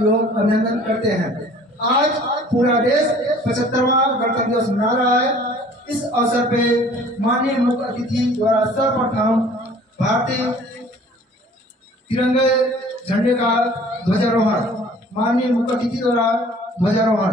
लोग अभिनंदन करते हैं। आज पूरा देश 75वां गणतंत्र दिवस मना रहा है। इस अवसर पे माननीय मुख्य अतिथि द्वारा सर्वप्रथम भारतीय तिरंगे झंडे का ध्वजारोहण, माननीय मुख्य अतिथि द्वारा ध्वजारोहण।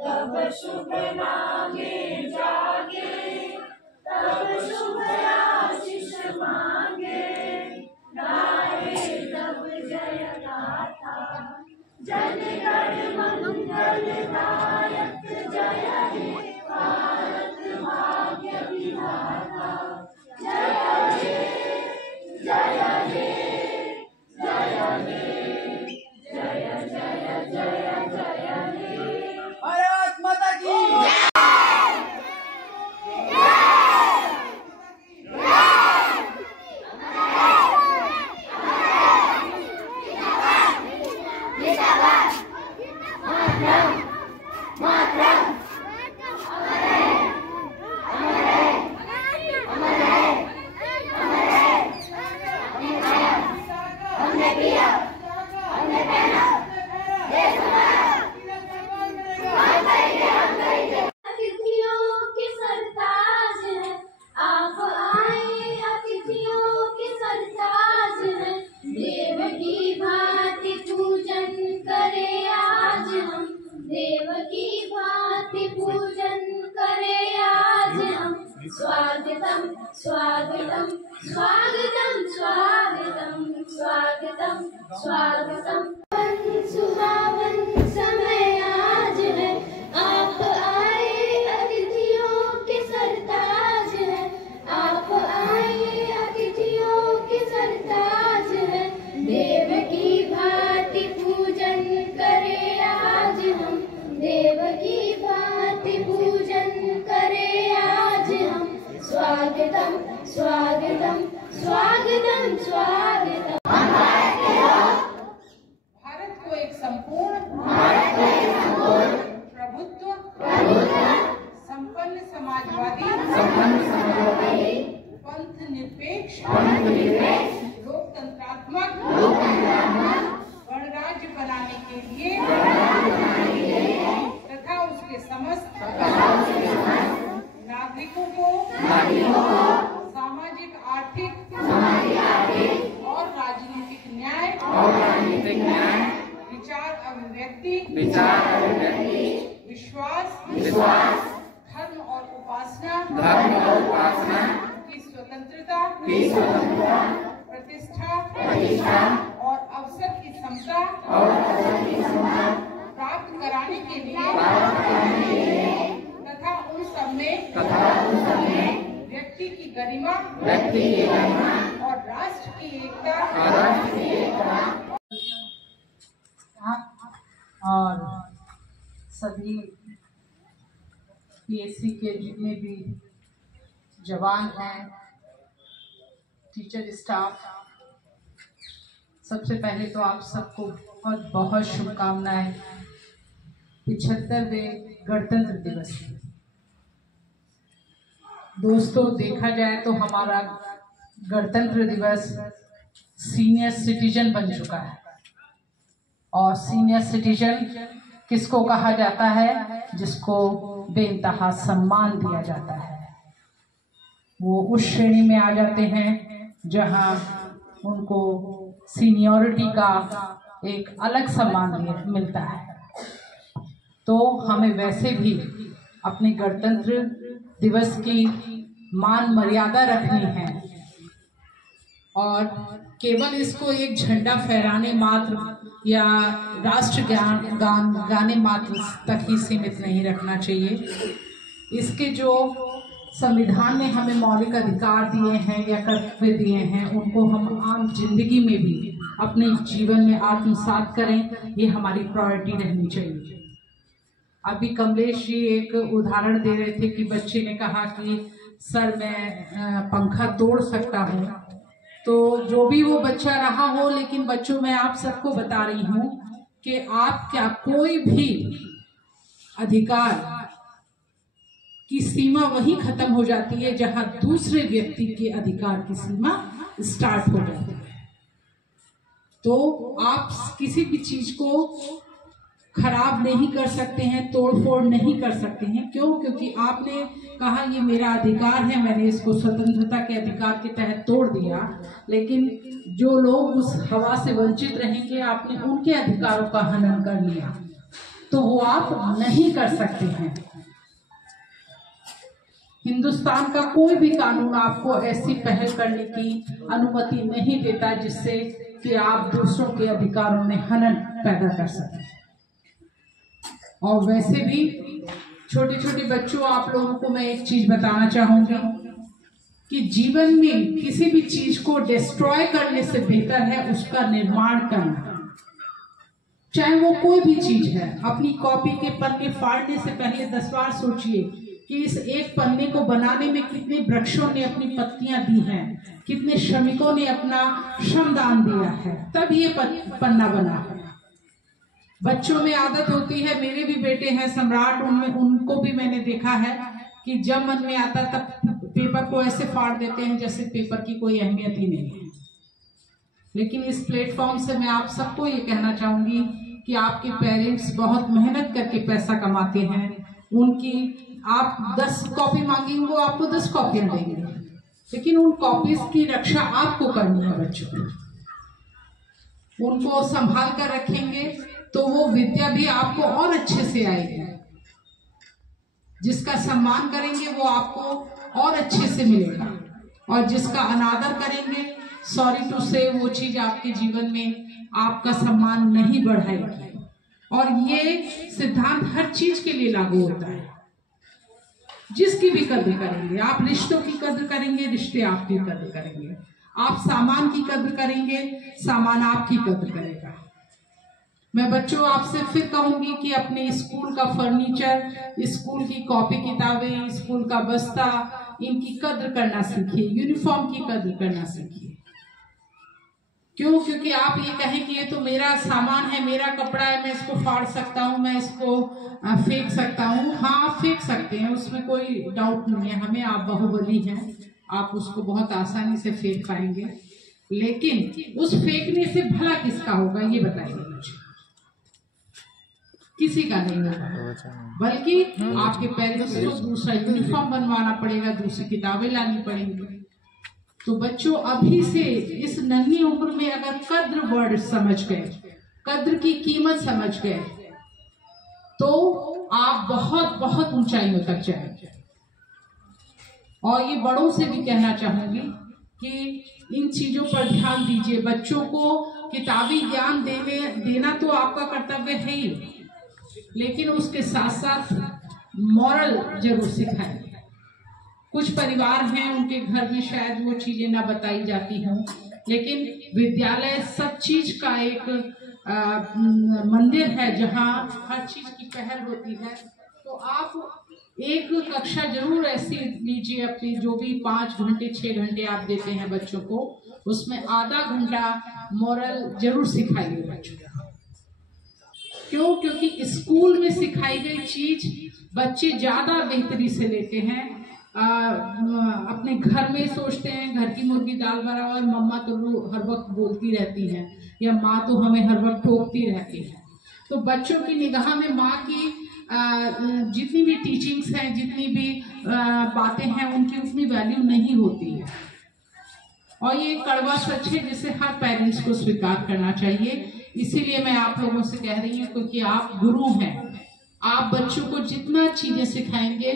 तब शुभ नामे जागे, तब शुभ आशीष मांगे, गाए तब जय गाथा। जनगण मंगलदायक जय हे भारत भाग्य विधाता। जय हे जय हे जय हे जय जय जय जय हे। भारत माता की स्वागतम स्वागतम स्वागतम स्वागतम स्वागतम स्वागतम। सुहावन समय आज है, आप आए अतिथियों के सरताज है, आप आए अतिथियों के सरताज है। देव की भांति पूजन करे आज हम, देव की भांति पूजन करे आज हम। स्वागतम स्वागतम स्वागतम स्वागतम। भारत को एक संपूर्ण प्रभुत्व संपन्न समाजवादी पंथ निरपेक्ष लोकतंत्रात्मक गणराज्य बनाने के लिए तथा उसके समस्त नागरिकों को सामाजिक आर्थिक और राजनीतिक न्याय विचार अभिव्यक्ति विश्वास धर्म और उपासना की स्वतंत्रता प्रतिष्ठा और अवसर की समता प्राप्त कराने के लिए तथा उन सब में व्यक्ति की गरिमा और राष्ट्र की एकता और सभी पीएससी के जितने भी जवान हैं, टीचर स्टाफ, सबसे पहले तो आप सबको बहुत बहुत शुभकामनाएं 75वें गणतंत्र दिवस की। दोस्तों, देखा जाए तो हमारा गणतंत्र दिवस सीनियर सिटीजन बन चुका है। और सीनियर सिटीजन किसको कहा जाता है? जिसको बेइंतहा सम्मान दिया जाता है। वो उस श्रेणी में आ जाते हैं जहां उनको सीनियरिटी का एक अलग सम्मान मिलता है। तो हमें वैसे भी अपने गणतंत्र दिवस की मान मर्यादा रखनी है और केवल इसको एक झंडा फहराने मात्र या राष्ट्र गान गाने मात्र तक ही सीमित नहीं रखना चाहिए। इसके जो संविधान ने हमें मौलिक अधिकार दिए हैं या कर्तव्य दिए हैं, उनको हम आम जिंदगी में भी अपने जीवन में आत्मसात करें, ये हमारी प्रायोरिटी रहनी चाहिए। अभी कमलेश जी एक उदाहरण दे रहे थे कि बच्चे ने कहा कि सर मैं पंखा तोड़ सकता हूँ। तो जो भी वो बच्चा रहा हो, लेकिन बच्चों मैं आप सबको बता रही हूँ कि आप क्या कोई भी अधिकार की सीमा वही खत्म हो जाती है जहां दूसरे व्यक्ति के अधिकार की सीमा स्टार्ट हो जाती है। तो आप किसी भी चीज को खराब नहीं कर सकते हैं, तोड़फोड़ नहीं कर सकते हैं। क्यों? क्योंकि आपने कहा ये मेरा अधिकार है, मैंने इसको स्वतंत्रता के अधिकार के तहत तोड़ दिया। लेकिन जो लोग उस हवा से वंचित रहेंगे, आपने उनके अधिकारों का हनन कर लिया, तो वो आप नहीं कर सकते हैं। हिंदुस्तान का कोई भी कानून आपको ऐसी पहल करने की अनुमति नहीं देता जिससे कि आप दूसरों के अधिकारों में हनन पैदा कर सकें। और वैसे भी छोटे छोटे बच्चों, आप लोगों को मैं एक चीज बताना चाहूंगी कि जीवन में किसी भी चीज को डिस्ट्रॉय करने से बेहतर है उसका निर्माण करना। चाहे वो कोई भी चीज है। अपनी कॉपी के पन्ने फाड़ने से पहले 10 बार सोचिए कि इस एक पन्ने को बनाने में कितने वृक्षों ने अपनी पत्तियां दी हैं, कितने श्रमिकों ने अपना श्रमदान दिया है, तब ये पन्ना बना है। बच्चों में आदत होती है, मेरे भी बेटे हैं सम्राट, उनमें उनको भी मैंने देखा है कि जब मन में आता तब पेपर को ऐसे फाड़ देते हैं जैसे पेपर की कोई अहमियत ही नहीं है। लेकिन इस प्लेटफॉर्म से मैं आप सबको ये कहना चाहूंगी कि आपके पेरेंट्स बहुत मेहनत करके पैसा कमाते हैं। उनकी आप 10 कॉपी मांगेंगे, वो आपको 10 कॉपियां देंगे, लेकिन उन कॉपीज की रक्षा आपको करनी है। बच्चों उनको संभाल कर रखेंगे तो वो विद्या भी आपको और अच्छे से आएगी। जिसका सम्मान करेंगे वो आपको और अच्छे से मिलेगा, और जिसका अनादर करेंगे, सॉरी टू से, वो चीज आपके जीवन में आपका सम्मान नहीं बढ़ाएगी। और ये सिद्धांत हर चीज के लिए लागू होता है। जिसकी भी कद्र करेंगे आप, रिश्तों की कद्र करेंगे, रिश्ते आपकी कद्र करेंगे। आप सामान की कद्र करेंगे, सामान आपकी कद्र करेगा। मैं बच्चों आपसे फिर कहूंगी कि अपने स्कूल का फर्नीचर, स्कूल की कॉपी किताबें, स्कूल का बस्ता, इनकी कद्र करना सीखिए। यूनिफॉर्म की कद्र करना सीखिए। क्यों? क्योंकि आप ये कहें कि ये तो मेरा सामान है, मेरा कपड़ा है, मैं इसको फाड़ सकता हूँ, मैं इसको फेंक सकता हूँ। हाँ, आप फेंक सकते हैं, उसमें कोई डाउट नहीं है हमें। आप बाहुबली हैं, आप उसको बहुत आसानी से फेंक पाएंगे। लेकिन उस फेंकने से भला किसका होगा ये बताइए मुझे। किसी का नहीं होगा, बल्कि आपके पेरेंट्स को दूसरा यूनिफॉर्म बनवाना पड़ेगा, दूसरी किताबें लानी पड़ेंगी। तो बच्चों अभी से इस नन्ही उम्र में अगर कद्र वर्ड समझ गए, कद्र की कीमत समझ गए, तो आप बहुत बहुत ऊंचाइयों तक जाएंगे। और ये बड़ों से भी कहना चाहूंगी कि इन चीजों पर ध्यान दीजिए। बच्चों को किताबी ज्ञान देना तो आपका कर्तव्य है ही, लेकिन उसके साथ साथ मॉरल जरूर सिखाएं। कुछ परिवार हैं, उनके घर में शायद वो चीजें ना बताई जाती हों, लेकिन विद्यालय सब चीज का एक मंदिर है जहाँ हर चीज की पहल होती है। तो आप एक कक्षा जरूर ऐसी लीजिए अपनी, जो भी 5 घंटे 6 घंटे आप देते हैं बच्चों को, उसमें आधा घंटा मॉरल जरूर सिखाइए बच्चों को। क्यों? क्योंकि स्कूल में सिखाई गई चीज बच्चे ज्यादा बेहतरी से लेते हैं। अपने घर में सोचते हैं घर की मुर्गी दाल बराबर, मम्मा तो हर वक्त बोलती रहती है, या माँ तो हमें हर वक्त टोकती रहती है। तो बच्चों की निगाह में माँ की जितनी भी टीचिंग्स हैं, जितनी भी बातें हैं, उनकी उतनी वैल्यू नहीं होती है। और ये कड़वा सच है जिसे हर पेरेंट्स को स्वीकार करना चाहिए। इसीलिए मैं आप लोगों से कह रही हूँ, क्योंकि आप गुरु हैं। आप बच्चों को जितना चीजें सिखाएंगे,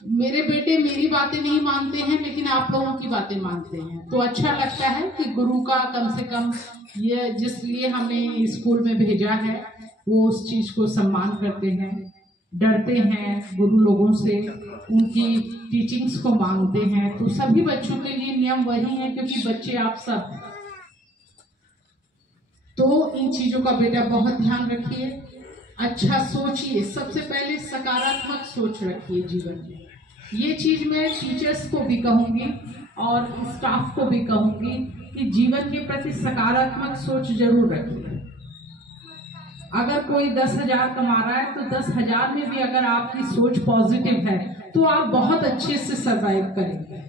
मेरे बेटे मेरी बातें नहीं मानते हैं लेकिन आप लोगों की बातें मानते हैं, तो अच्छा लगता है कि गुरु का कम से कम ये जिस लिए हमने स्कूल में भेजा है वो उस चीज को सम्मान करते हैं, डरते हैं गुरु लोगों से, उनकी टीचिंग्स को मांगते हैं। तो सभी बच्चों के लिए नियम वही है, क्योंकि बच्चे आप सब हैं। तो इन चीजों का बेटा बहुत ध्यान रखिए, अच्छा सोचिए, सबसे पहले सकारात्मक सोच रखिए जीवन में। ये चीज मैं टीचर्स को भी कहूंगी और स्टाफ को भी कहूंगी कि जीवन के प्रति सकारात्मक सोच जरूर रखिए। अगर कोई 10,000 कमा रहा है तो 10,000 में भी अगर आपकी सोच पॉजिटिव है तो आप बहुत अच्छे से सरवाइव करेंगे।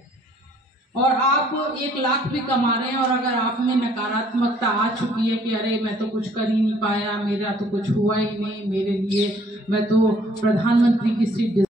और आप 1,00,000 भी कमा रहे हैं और अगर आप में नकारात्मकता आ चुकी है कि अरे मैं तो कुछ कर ही नहीं पाया, मेरा तो कुछ हुआ ही नहीं, मेरे लिए मैं तो प्रधानमंत्री की सीट